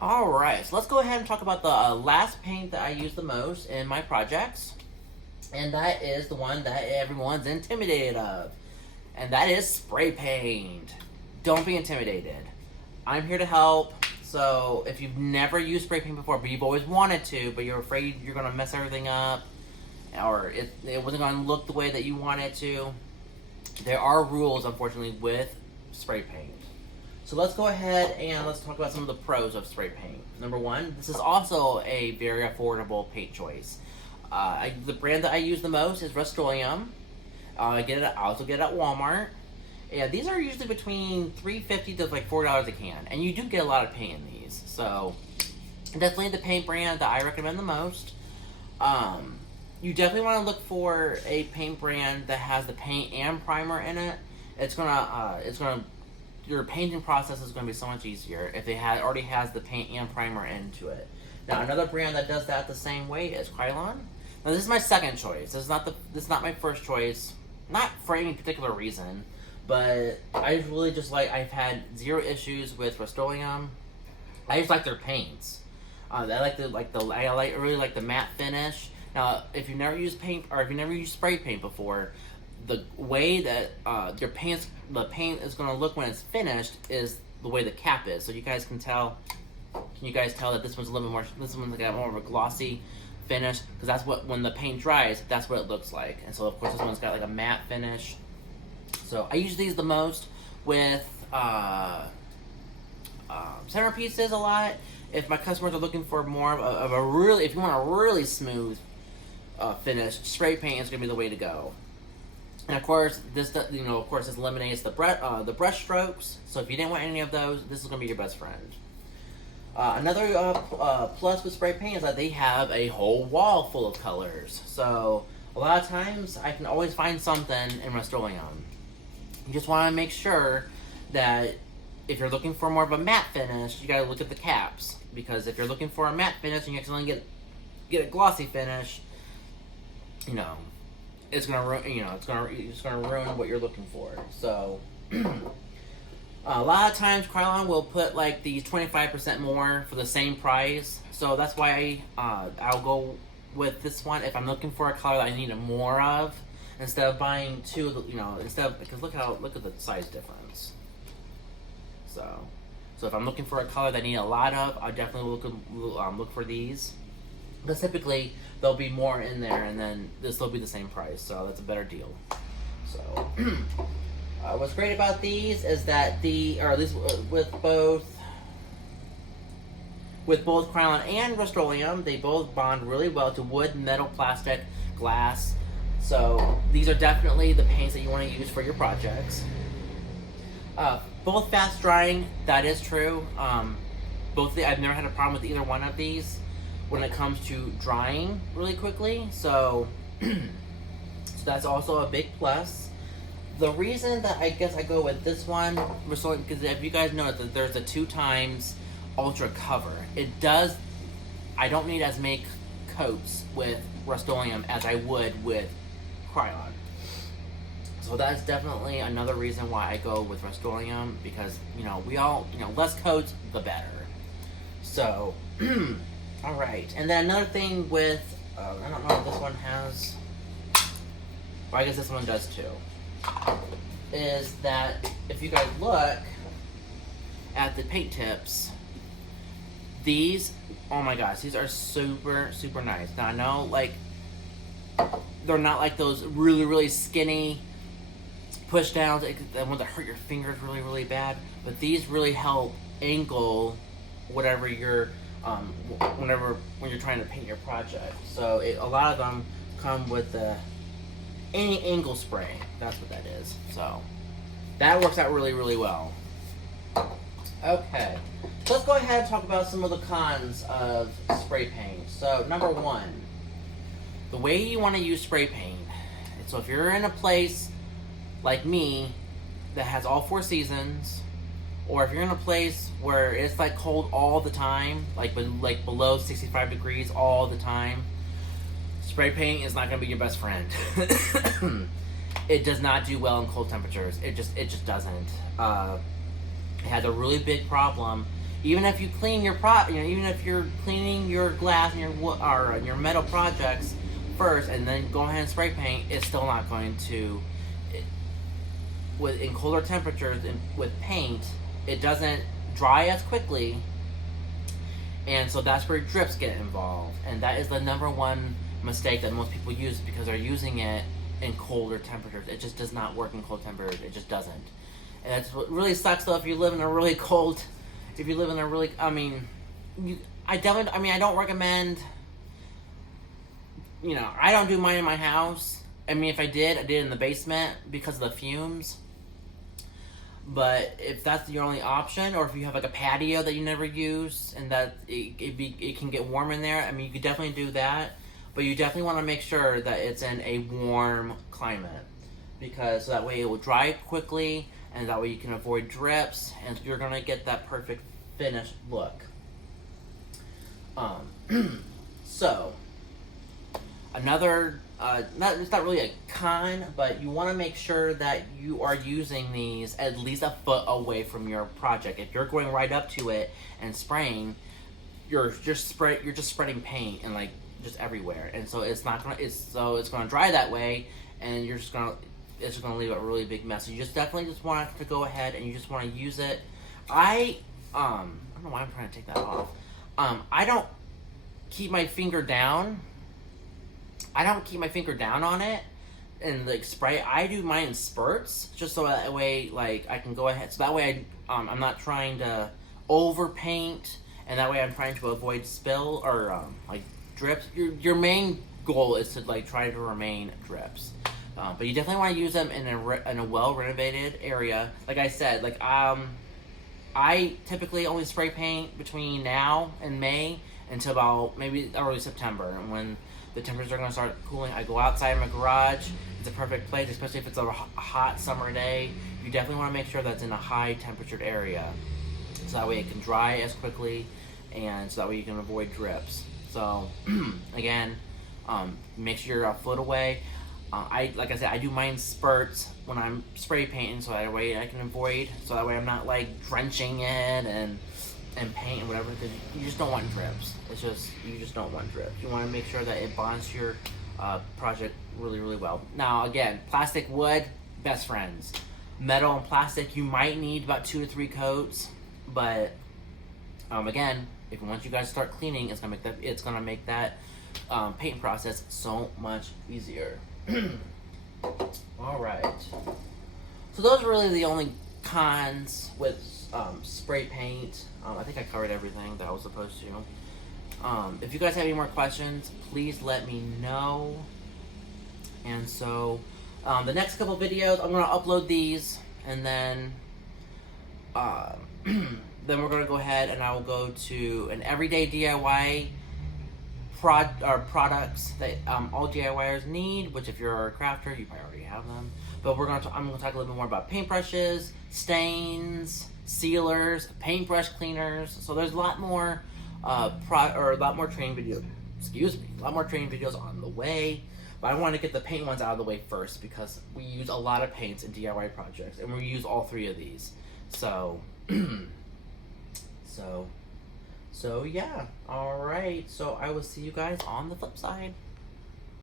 Alright, so let's go ahead and talk about the last paint that I use the most in my projects. And that is the one that everyone's intimidated of. And that is spray paint. Don't be intimidated. I'm here to help. So if you've never used spray paint before, but you've always wanted to, but you're afraid you're going to mess everything up, or it wasn't going to look the way that you want it to, there are rules, unfortunately, with spray paint. So let's go ahead and let's talk about some of the pros of spray paint. Number one, this is also a very affordable paint choice. The brand that I use the most is Rust-Oleum. I also get it at Walmart. Yeah, these are usually between $3.50 to like $4 a can, and you do get a lot of paint in these. So definitely the paint brand that I recommend the most. You definitely want to look for a paint brand that has the paint and primer in it. Your painting process is going to be so much easier if it already has the paint and primer into it. Now, another brand that does that the same way is Krylon. Now, this is my second choice. This is not my first choice, not for any particular reason, but I really just I've had zero issues with Rust-Oleum. I just like their paints. I really like the matte finish. Now, if you've never used paint or if you've never used spray paint before, the way that the paint is going to look when it's finished is the way the cap is. So you guys can tell. Can you guys tell that this one's a little bit more? This one's got more of a glossy finish because that's what when the paint dries, that's what it looks like. And so of course this one's got like a matte finish. So I use these the most with centerpieces a lot. If my customers are looking for more of a really, if you want a really smooth finish, spray paint is going to be the way to go. And of course, this eliminates the brush strokes. So if you didn't want any of those, this is going to be your best friend. Another plus with spray paint is that they have a whole wall full of colors. So a lot of times, I can always find something in Rust-Oleum. You just want to make sure that if you're looking for more of a matte finish, you got to look at the caps. Because if you're looking for a matte finish and you accidentally get a glossy finish, it's gonna ruin what you're looking for. So a lot of times Krylon will put like these 25% more for the same price. So that's why I'll go with this one if I'm looking for a color that I need more of, instead of buying two. Because look at the size difference. So if I'm looking for a color that I need a lot of, I'll definitely look for these. But typically, there'll be more in there, and then this will be the same price, so that's a better deal. So, what's great about these is that with both Krylon and Rust-Oleum, they both bond really well to wood, metal, plastic, glass. So these are definitely the paints that you want to use for your projects. Both fast drying, that is true. I've never had a problem with either one of these when it comes to drying really quickly, so that's also a big plus. The reason that I guess I go with this one, because if you guys know that there's a 2x ultra cover, I don't need as many coats with Rust-Oleum as I would with Krylon. So that's definitely another reason why I go with Rust-Oleum, because less coats the better. So all right, and then another thing with, I don't know if this one has, well, I guess this one does too, is that if you guys look at the paint tips, these, oh my gosh, these are super, super nice. Now I know, they're not like those really, really skinny push downs, the ones that hurt your fingers really, really bad, but these really help angle whatever you're when you're trying to paint your project. So a lot of them come with any angle spray. That's what that is. So that works out really, really well. Okay, so let's go ahead and talk about some of the cons of spray paint. So number one, the way you want to use spray paint. So if you're in a place like me that has all 4 seasons, or if you're in a place where it's cold all the time, like below 65 degrees all the time, spray paint is not going to be your best friend. It does not do well in cold temperatures. It just doesn't. It has a really big problem even if you clean your even if you're cleaning your glass and your metal projects first, and then go ahead and spray paint, it's still not going to. In colder temperatures, with paint, it doesn't dry as quickly, and so that's where drips get involved, and that is the number one mistake that most people use because they're using it in colder temperatures. It just does not work in cold temperatures. It just doesn't, and that's what really sucks though. If you live in a really cold, I don't recommend. I don't do mine in my house. I mean, if I did it in the basement because of the fumes. But if that's your only option, or if you have like a patio that you never use and that it can get warm in there, I mean, you could definitely do that. But you definitely want to make sure that it's in a warm climate, because that way it will dry quickly, and that way you can avoid drips, and you're gonna get that perfect finished look. So another. It's not really a con, but you want to make sure that you are using these at least a foot away from your project. If you're going right up to it and spraying, you're just spreading paint and like just everywhere, and so it's gonna dry that way, and it's just gonna leave a really big mess. So you definitely want to go ahead and you just want to use it. I don't know why I'm trying to take that off. I don't keep my finger down. I don't keep my finger down on it and like spray. I do mine in spurts, just so that way like I can go ahead. So that way I'm not trying to overpaint, and that way I'm trying to avoid spill or like drips. Your main goal is to like try to remain drips, but you definitely want to use them in a well renovated area. Like I said, like I typically only spray paint between now and May until about maybe early September, and when the temperatures are going to start cooling, I go outside in my garage. It's a perfect place, especially if it's a hot summer day. You definitely want to make sure that's in a high temperatured area, so that way it can dry as quickly, and so that way you can avoid drips. So again, make sure you're a foot away. Like I said, I do mine in spurts when I'm spray painting, so that way I can avoid. So that way I'm not like drenching it and paint and whatever, because you just don't want drips. You just don't want drips. You want to make sure that it bonds your project really, really well. Now again, plastic, wood, best friends. Metal and plastic, you might need about 2 to 3 coats, but again, once you guys start cleaning, it's gonna make that paint process so much easier. All right. So those are really the only cons with spray paint. I think I covered everything that I was supposed to. If you guys have any more questions, please let me know. And so the next couple videos, I'm going to upload these, and then then we're going to go ahead and I will go to an everyday DIY products that all DIYers need, which if you're a crafter, you probably already have them. But I'm going to talk a little bit more about paintbrushes, stains, sealers, paintbrush cleaners. So there's a lot more training videos. A lot more training videos on the way. But I want to get the paint ones out of the way first, because we use a lot of paints in DIY projects, and we use all 3 of these. So, so yeah. All right. So I will see you guys on the flip side.